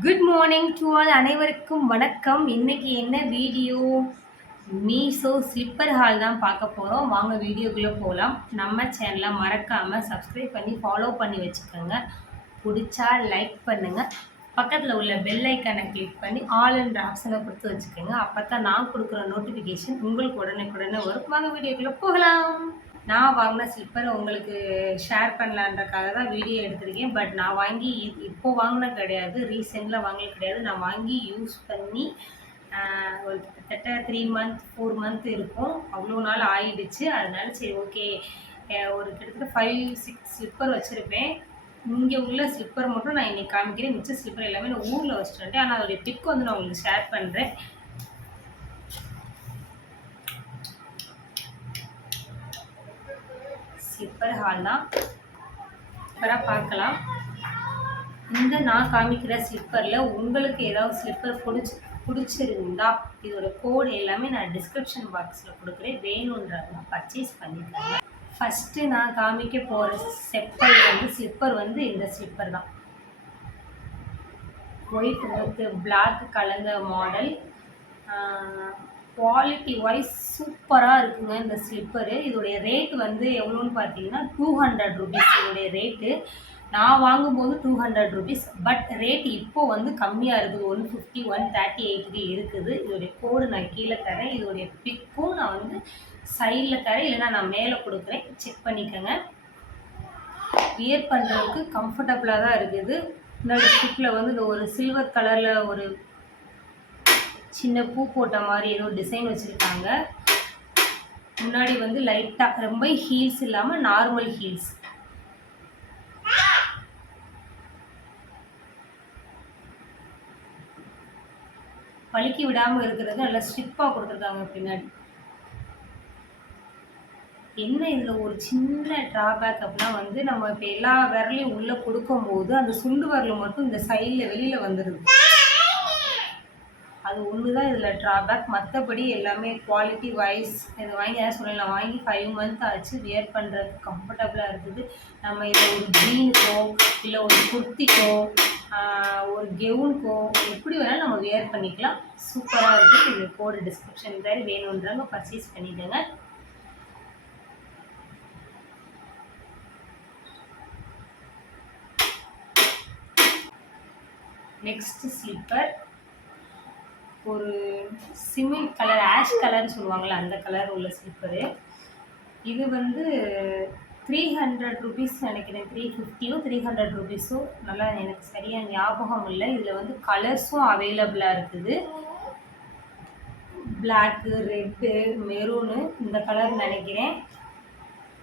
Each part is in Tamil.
குட் மார்னிங் டு ஆல் அனைவருக்கும் வணக்கம். இன்னைக்கு என்ன வீடியோ? மீஷோ ஸ்லிப்பர் ஹால் தான் பார்க்க போகிறோம் வாங்க வீடியோக்குள்ளே போகலாம் நம்ம சேனலை மறக்காமல் சப்ஸ்கிரைப் பண்ணி ஃபாலோ பண்ணி வச்சுக்கோங்க. பிடிச்சா லைக் பண்ணுங்கள் பக்கத்தில் உள்ள பெல் ஐக்கானை கிளிக் பண்ணி ஆல் என்ற ஆப்ஷனை கொடுத்து வச்சுக்கோங்க. அப்போ தான் நான் கொடுக்குற நோட்டிஃபிகேஷன் உங்களுக்கு உடனே வரும். வாங்க வீடியோக்குள்ளே போகலாம். நான் வாங்கின ஸ்லிப்பர் உங்களுக்கு ஷேர் பண்ணலான்றக்காக தான் வீடியோ எடுத்திருக்கேன். பட் நான் வாங்கி இ- இப்போ வாங்கின கிடையாது. ரீசெண்டில் வாங்கினது கிடையாது. நான் வாங்கி யூஸ் பண்ணி ஒரு கிட்டத்தட்ட த்ரீ மந்த் ஃபோர் மந்த் இருக்கும். அவ்வளோ நாள் ஆயிடுச்சு. அதனால சரி ஓகே ஒரு கிட்டத்தட்ட ஃபைவ் சிக்ஸ் ஸ்லிப்பர் வச்சுருப்பேன். இங்கே உள்ள ஸ்லிப்பர் மட்டும் நான் இன்றைக்கி காமிக்கிறேன். மிச்ச ஸ்லிப்பர் எல்லாமே நான் ஊரில் வச்சுட்டு வந்துட்டேன். ஆனால் அதோடைய பிக் வந்து நான் உங்களுக்கு ஷேர் பண்ணுறேன் ஸ்லிப்பர் ஹால் தான். சூப்பராக பார்க்கலாம். இந்த நான் காமிக்கிற ஸ்லிப்பரில் உங்களுக்கு ஏதாவது ஸ்லிப்பர் பிடிச்சி பிடிச்சிருந்தா இதோட கோடு எல்லாமே நான் டிஸ்கிரிப்ஷன் பாக்ஸில் கொடுக்குறேன். வேணுன்றவங்க பர்ச்சேஸ் பண்ணிக்கோங்க. ஃபஸ்ட்டு நான் காமிக்க போகிற செப்பல் வந்து ஸ்லிப்பர் வந்து இந்த ஸ்லிப்பர் தான். ஒயிட் வித் பிளாக் கலந்த மாடல் குவாலிட்டி வைஸ் சூப்பராக இருக்குங்க இந்த ஸ்லிப்பரு இதோடைய ரேட் வந்து எவ்வளோன்னு பார்த்தீங்கன்னா டூ ஹண்ட்ரட் ருபீஸ் இதோடைய ரேட்டு நான் வாங்கும்போது two hundred rupees but rate இப்போது வந்து கம்மியாக இருக்குது. ஒன் ஃபிஃப்டி ஒன் தேர்ட்டி எயிட்டுக்கு இருக்குது. இதோடைய கோடு நான் கீழே தரேன். இதோடைய பிக்கும் நான் வந்து சைடில் தரேன். இல்லைன்னா நான் மேலே கொடுக்குறேன். செக் பண்ணிக்கோங்க. வியர் பண்ணுறதுக்கு கம்ஃபர்டபுளாக தான் இருக்குது. இந்த ஸ்டிக்கில் வந்து இந்த ஒரு சில்வர் கலரில் ஒரு சின்ன பூ போட்ட மாதிரி ஏதோ டிசைன் வச்சுருக்காங்க. முன்னாடி வந்து லைட்டாக ரொம்ப ஹீல்ஸ் இல்லாமல் நார்மல் ஹீல்ஸ் பழுக்கி விடாமல் இருக்கிறது நல்லா ஸ்டிப்பாக கொடுத்துருக்காங்க பின்னாடி. என்ன இதில் ஒரு சின்ன ட்ராபேக் அப்படின்னா வந்து நம்ம இப்போ எல்லா விரலையும் உள்ளே கொடுக்கும்போது அந்த சுண்டு விரல் மட்டும் இந்த சைடில் வெளியில் வந்துடுது அது ஒன்று தான் இதில் ட்ராபேக் மற்றபடி எல்லாமே குவாலிட்டி வைஸ் இதை வாங்கி ஏன் சொல்லலாம் வாங்கி ஃபைவ் மந்த் ஆச்சு. வியர் பண்ணுறதுக்கு கம்ஃபர்டபுளாக இருக்குது. நம்ம இதை ஒரு ஜீனுக்கோ இல்லை ஒரு குர்த்திக்கோ ஒரு கெவுனுக்கோ எப்படி வேணாலும் நம்ம வியர் பண்ணிக்கலாம். சூப்பராக இருக்குது இந்த கோடு டிஸ்கிரிப்ஷன் மாதிரி வேணுன்றவங்க பர்ச்சேஸ் பண்ணிக்கோங்க. நெக்ஸ்ட் ஸ்லிப்பர் ஒரு சிமெண்ட் கலர் ஆஷ் கலர்னு சொல்லுவாங்கள்ல அந்த கலர் உள்ள ஸ்லிப்பரு இது வந்து த்ரீ ஹண்ட்ரட் ருபீஸ் நினைக்கிறேன். த்ரீ ஃபிஃப்டியோ த்ரீ ஹண்ட்ரட் ருபீஸோ நல்லா எனக்கு சரியாக ஞாபகம் இல்லை. இதில் வந்து கலர்ஸும் அவைலபிளாக இருக்குது. பிளாக்கு ரெட்டு மெரூனு இந்த கலர் நினைக்கிறேன்.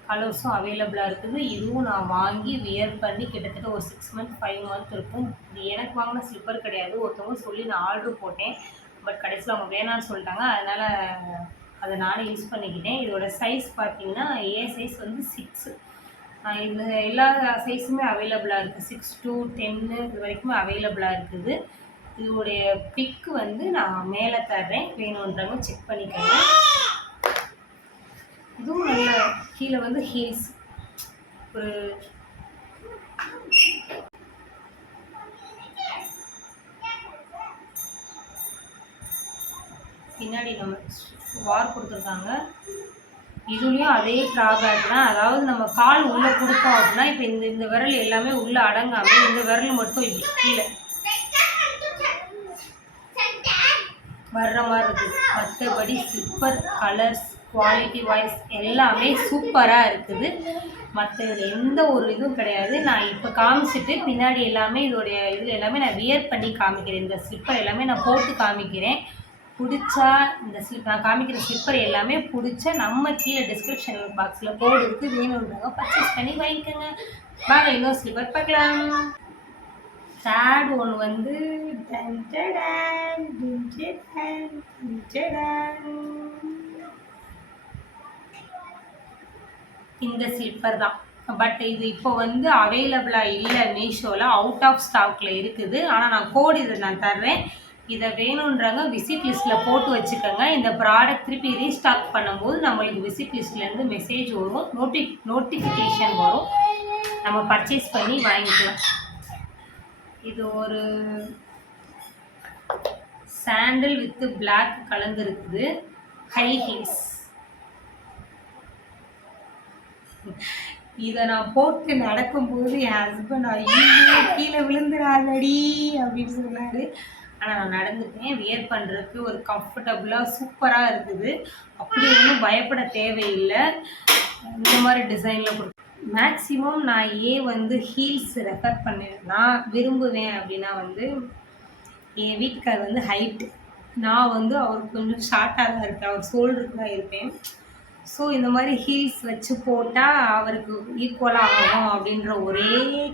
கலர்ஸும் அவைலபிளாக இருக்குது. இதுவும் நான் வாங்கி வியர் பண்ணி கிட்டத்தட்ட ஒரு சிக்ஸ் மந்த் ஃபைவ் மந்த் இருக்கும். இது எனக்கு வாங்கின ஸ்லிப்பர் கிடையாது. ஒருத்தவங்க சொல்லி நான் ஆர்டர் போட்டேன். பட் கடைசியில் அவங்க வேணாம்னு சொல்லிட்டாங்க. அதனால் அதை நானே யூஸ் பண்ணிக்கிட்டேன். இதோட சைஸ் பார்த்தீங்கன்னா ஏ சைஸ் வந்து சிக்ஸு இது எல்லா சைஸுமே அவைலபிளாக இருக்குது சிக்ஸ் டூ டென்னு இது வரைக்குமே அவைலபிளாக இருக்குது. இதோடைய பிக்கு வந்து நான் மேலே தர்றேன். வேணுன்றவங்க செக் பண்ணிக்கோங்க. இதுவும் நல்ல கீழே வந்து ஹீல்ஸ் ஒரு பின்னாடி நம்ம வார் கொடுத்துருக்காங்க. இதுலேயும் அதே ட்ராபேக் தான். அதாவது நம்ம கால் உள்ளே கொடுத்தோம் அப்படின்னா இப்போ இந்த இந்த விரல் எல்லாமே உள்ளே அடங்காமல் இந்த விரல் மட்டும் இப்படி கீழே வர்ற மாதிரி இருக்குது மற்றபடி ஸ்லிப்பர் கலர்ஸ் குவாலிட்டி வைஸ் எல்லாமே சூப்பராக இருக்குது. மற்ற இதில் எந்த ஒரு இதுவும் கிடையாது. நான் இப்போ காமிச்சிட்டு பின்னாடி எல்லாமே இதோடைய இது எல்லாமே நான் வியர் பண்ணி காமிக்கிறேன். இந்த ஸ்லிப்பர் எல்லாமே நான் போட்டு காமிக்கிறேன். பிடிச்சா இந்த ஸ்லிப் நான் காமிக்கிற ஸ்லிப்பர் எல்லாமே பிடிச்சா நம்ம கீழே டிஸ்கிரிப்ஷன் பாக்ஸில் கோடு இருக்குது வேணுன்றவங்க பர்ச்சேஸ் பண்ணி வாங்கிக்கோங்க. வாங்க இன்னொரு ஸ்லிப்பர் பார்க்கலாம். தேர்ட் ஒன் வந்து இந்த ஸ்லிப்பர் தான். பட் இது இப்போ வந்து அவைலபிளாக இல்லை மீஷோவில் அவுட் ஆஃப் ஸ்டாக்ல இருக்குது. ஆனால் நான் கோடு இதை நான் தர்றேன். இதை வேணுன்றாங்க விசிட் லிஸ்ட்டில் போட்டு வச்சுக்கோங்க. இந்த ப்ராடக்ட் திருப்பி ரீஸ்டாக் பண்ணும்போது நம்மளுக்கு விசிட் லிஸ்ட்லேருந்து மெசேஜ் வரும். நோட்டி நோட்டிஃபிகேஷன் வரும். நம்ம பர்ச்சேஸ் பண்ணி வாங்கிக்கலாம். இது ஒரு சாண்டில் வித் பிளாக் கலந்துருக்குது ஹை ஹீல்ஸ் இதை நான் போட்டு நடக்கும்போது என் ஹஸ்பண்ட் ஐயோ கீழே விழுந்துடாதடி அப்படின்னு சொன்னார். ஆனால் நான் நடந்துட்டேன் வியர் பண்ணுறதுக்கு ஒரு கம்ஃபர்டபுளாக சூப்பராக இருக்குது. அப்படி ஒன்றும் பயப்பட தேவையில்லை. இந்த மாதிரி டிசைனில் கொடு மேக்ஸிமம் நான் ஏன் வந்து ஹீல்ஸ் ரெஃபர் பண்ணேன். நான் விரும்புவேன் அப்படின்னா வந்து என் வீட்டுக்கார் வந்து ஹைட்டு நான் வந்து அவர் கொஞ்சம் ஷார்ட்டாக தான் இருக்கேன் அவர் ஷோல்டருக்கு தான் இருப்பேன். ஸோ இந்த மாதிரி ஹீல்ஸ் வச்சு போட்டால் அவருக்கு ஈக்குவலாக ஆகும் அப்படின்ற ஒரே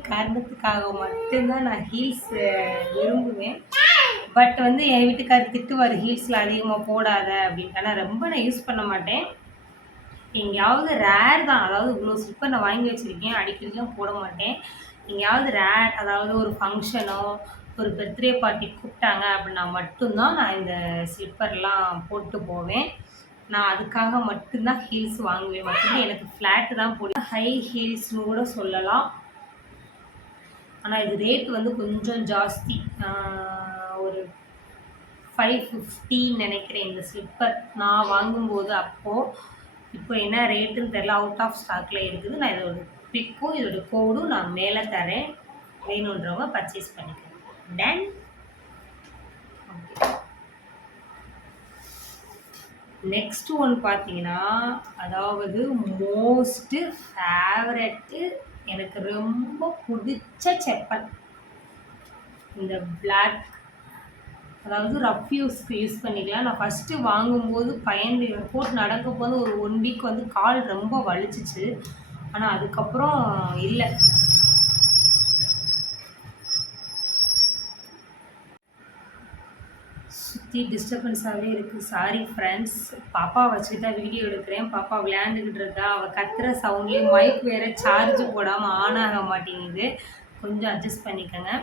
காரணத்துக்காக மட்டும்தான் நான் ஹீல்ஸ் விரும்புவேன். பட் வந்து என் வீட்டுக்கார் திட்டுவார் ஹீல்ஸில் அதிகமாக போடாத அப்படின்ட்டு. ஆனால் ரொம்ப நான் யூஸ் பண்ண மாட்டேன். எங்கேயாவது ரேர் தான். அதாவது இவ்வளோ ஸ்லிப்பர் நான் வாங்கி வச்சுருக்கேன் அடிக்கடிலாம் போட மாட்டேன். எங்கேயாவது ரேர் அதாவது ஒரு ஃபங்க்ஷனோ ஒரு பர்த்டே பார்ட்டி கூப்பிட்டாங்க அப்படின்னா மட்டும்தான் நான் இந்த ஸ்லிப்பர்லாம் போட்டு போவேன். நான் அதுக்காக மட்டும்தான் ஹீல்ஸ் வாங்குவேன். மற்றபடி எனக்கு ஃப்ளாட்டு தான் போடுவேன். ஹை ஹீல்ஸ்னு கூட சொல்லலாம். ஆனால் இது ரேட் வந்து கொஞ்சம் ஜாஸ்தி. ஒரு ஃபைவ் ஃபிஃப்டின்னு நினைக்கிறேன் இந்த ஸ்லிப்பர் நான் வாங்கும்போது அப்போது இப்போ என்ன ரேட்டுன்னு தெரில அவுட் ஆஃப் ஸ்டாக்கில் இருக்குது. நான் இதோட பிக்கும் இதோட கோடும் நான் மேலே தரேன். வேணுன்றவங்க பர்ச்சேஸ் பண்ணிக்கிறேன் டன் நெக்ஸ்ட் ஒன் பார்த்தீங்கன்னா அதாவது மோஸ்ட்டு ஃபேவரட்டு எனக்கு ரொம்ப பிடிச்ச செப்பல். இந்த பிளாக் அதாவது ரஃப் யூஸ்க்கு யூஸ் பண்ணிக்கலாம். நான் ஃபஸ்ட்டு வாங்கும்போது பயந்து போட்டு நடக்கும் போது ஒரு ஒன் வீக் வந்து கால் ரொம்ப வலிச்சிச்சு. ஆனால் அதுக்கப்புறம் இல்லை. சுற்றி டிஸ்டர்பன்ஸாகவே இருக்குது சாரி ஃப்ரெண்ட்ஸ் பாப்பா வச்சுட்டு தான் வீடியோ எடுக்கிறேன். பாப்பா விளையாண்டுக்கிட்டு இருக்கா. அவள் கத்துற சவுண்ட்லேயும் மைக் வேறு சார்ஜ் போடாமல் ஆன் ஆக மாட்டேங்குது. கொஞ்சம் அட்ஜஸ்ட் பண்ணிக்கோங்க.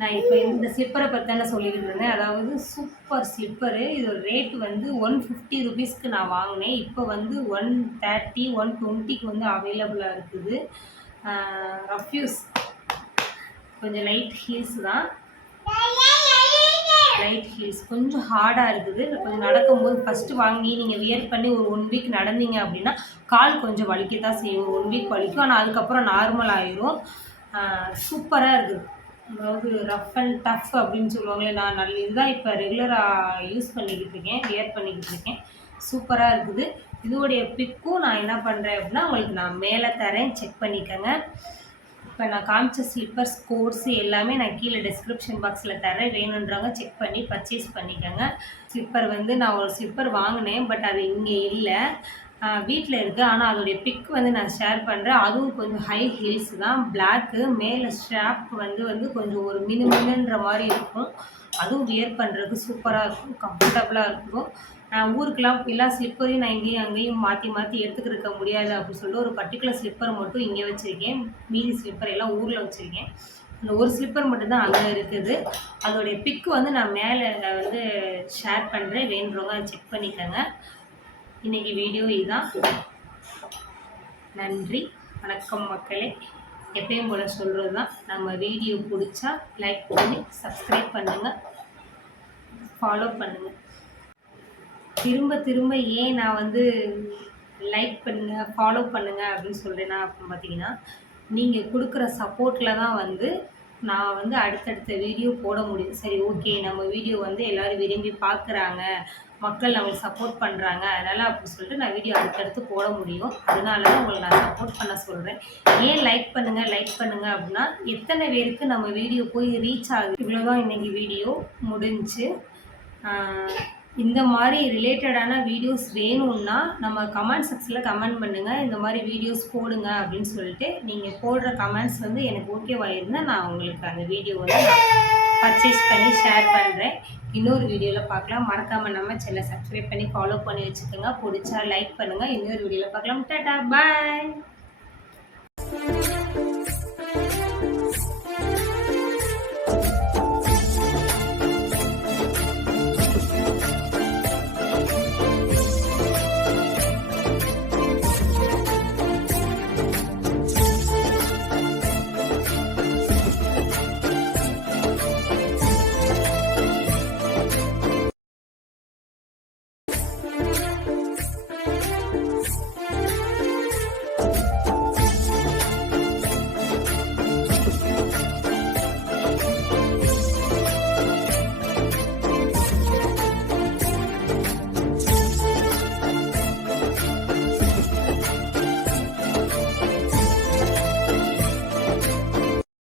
நான் இப்போ இந்த ஸ்லிப்பரை பற்றி தானே சொல்லிக்கிட்டு இருந்தேன் அதாவது சூப்பர் ஸ்லிப்பரு இது ரேட் வந்து ஒன் ஃபிஃப்டி ருபீஸ்க்கு நான் வாங்கினேன். இப்போ வந்து ஒன் தேர்ட்டி ஒன் டுவெண்ட்டிக்கு வந்து அவைலபிளாக இருக்குது. ரஃப்யூஸ் கொஞ்சம் லைட் ஹீல்ஸ் தான். லைட் ஹீல்ஸ் கொஞ்சம் ஹார்டாக இருக்குது. கொஞ்சம் நடக்கும்போது ஃபஸ்ட்டு வாங்கி நீங்கள் வியர் பண்ணி ஒரு ஒன் வீக் நடந்தீங்க அப்படின்னா கால் கொஞ்சம் வலிக்க தான் செய்யும். ஒரு ஒன் வீக் வலிக்கும். ஆனால் அதுக்கப்புறம் நார்மல் ஆயிரும். சூப்பராக இருக்குது. அதாவது ரஃப் அண்ட் டஃப் அப்படின்னு சொல்லுவாங்களே நான் நல்ல இதுதான் இப்போ ரெகுலராக யூஸ் பண்ணிக்கிட்டு இருக்கேன் வியர் பண்ணிக்கிட்டு இருக்கேன். சூப்பராக இருக்குது. இதோடைய பிக்கும் நான் என்ன பண்ணுறேன் அப்படின்னா உங்களுக்கு நான் மேலே தரேன் செக் பண்ணிக்கோங்க. இப்போ நான் காமிச்ச ஸ்லிப்பர்ஸ் கோர்ஸ் எல்லாமே நான் கீழே டிஸ்கிரிப்ஷன் பாக்ஸில் தரேன் வேணுன்றவங்க செக் பண்ணி பர்ச்சேஸ் பண்ணிக்கோங்க. ஸ்லிப்பர் வந்து நான் ஒரு ஸ்லிப்பர் வாங்கினேன் பட் அது இங்கே இல்லை. வீட்டில் இருக்குது ஆனால் அதோடைய பிக் வந்து நான் ஷேர் பண்ணுறேன் அதுவும் கொஞ்சம் ஹை ஹீல்ஸ் தான். பிளாக்கு மேலே ஸ்ட்ராப் வந்து வந்து கொஞ்சம் ஒரு மினு மினுன்ற மாதிரி இருக்கும். அதுவும் வியர் பண்ணுறதுக்கு சூப்பராக இருக்கும். கம்ஃபர்டபுளாக இருக்கும். நான் ஊருக்கெலாம் எல்லா ஸ்லிப்பரையும் நான் இங்கேயும் அங்கேயும் மாற்றி மாற்றி எடுத்துக்கிருக்க முடியாது அப்படின்னு சொல்லிட்டு ஒரு பர்டிகுலர் ஸ்லிப்பர் மட்டும் இங்கே வச்சுருக்கேன். மீதி ஸ்லிப்பர் எல்லாம் ஊரில் வச்சுருக்கேன். அந்த ஒரு ஸ்லிப்பர் மட்டும்தான் அங்கே இருக்குது. அதோடைய பிக்கு வந்து நான் மேலே வந்து ஷேர் பண்ணுறேன் வேண்டுறவங்க செக் பண்ணிக்கோங்க. இன்றைக்கி வீடியோ இதுதான். நன்றி. வணக்கம் மக்களே. எப்பயும் போல் சொல்கிறது தான் நம்ம வீடியோ பிடிச்சா லைக் பண்ணி சப்ஸ்கிரைப் பண்ணுங்கள் ஃபாலோ பண்ணுங்கள் திரும்ப திரும்ப ஏன் நான் வந்து லைக் பண்ணுங்கள் ஃபாலோ பண்ணுங்கள் அப்படின்னு சொல்கிறேன்னா அப்படின்னு பார்த்தீங்கன்னா நீங்கள் கொடுக்குற சப்போர்ட்டில் தான் வந்து நான் வந்து அடுத்தடுத்த வீடியோ போட முடியும். சரி ஓகே நம்ம வீடியோ வந்து எல்லோரும் விரும்பி பார்க்குறாங்க. மக்கள் நம்மளுக்கு சப்போர்ட் பண்ணுறாங்க அதனால் அப்படின்னு சொல்லிட்டு நான் வீடியோ அடுத்தடுத்து போட முடியும். அதனால தான் உங்களை நான் சப்போர்ட் பண்ண சொல்கிறேன் ஏன் லைக் பண்ணுங்கள் லைக் பண்ணுங்கள் அப்படின்னா எத்தனை பேருக்கு நம்ம வீடியோ போய் ரீச் ஆகுது? இவ்வளோதான் இன்றைக்கி வீடியோ முடிஞ்சு. இந்த மாதிரி ரிலேட்டடான வீடியோஸ் வேணும்னா நம்ம கமெண்ட் செக்ஷனில் கமெண்ட் பண்ணுங்கள் இந்த மாதிரி வீடியோஸ் போடுங்க அப்படின்னு சொல்லிட்டு நீங்கள் போடுற கமெண்ட்ஸ் வந்து எனக்கு ஓகேவாக இருந்தால் நான் உங்களுக்கு அந்த வீடியோ வந்து பர்ச்சேஸ் பண்ணி ஷேர் பண்ணுறேன் இன்னொரு வீடியோவில் பார்க்கலாம். மறக்காமல் நம்ம சேனலை சப்ஸ்கிரைப் பண்ணி ஃபாலோ பண்ணி வச்சுக்கோங்க. பிடிச்சா லைக் பண்ணுங்கள் இன்னொரு வீடியோவில் பார்க்கலாம். டாட்டா பாய்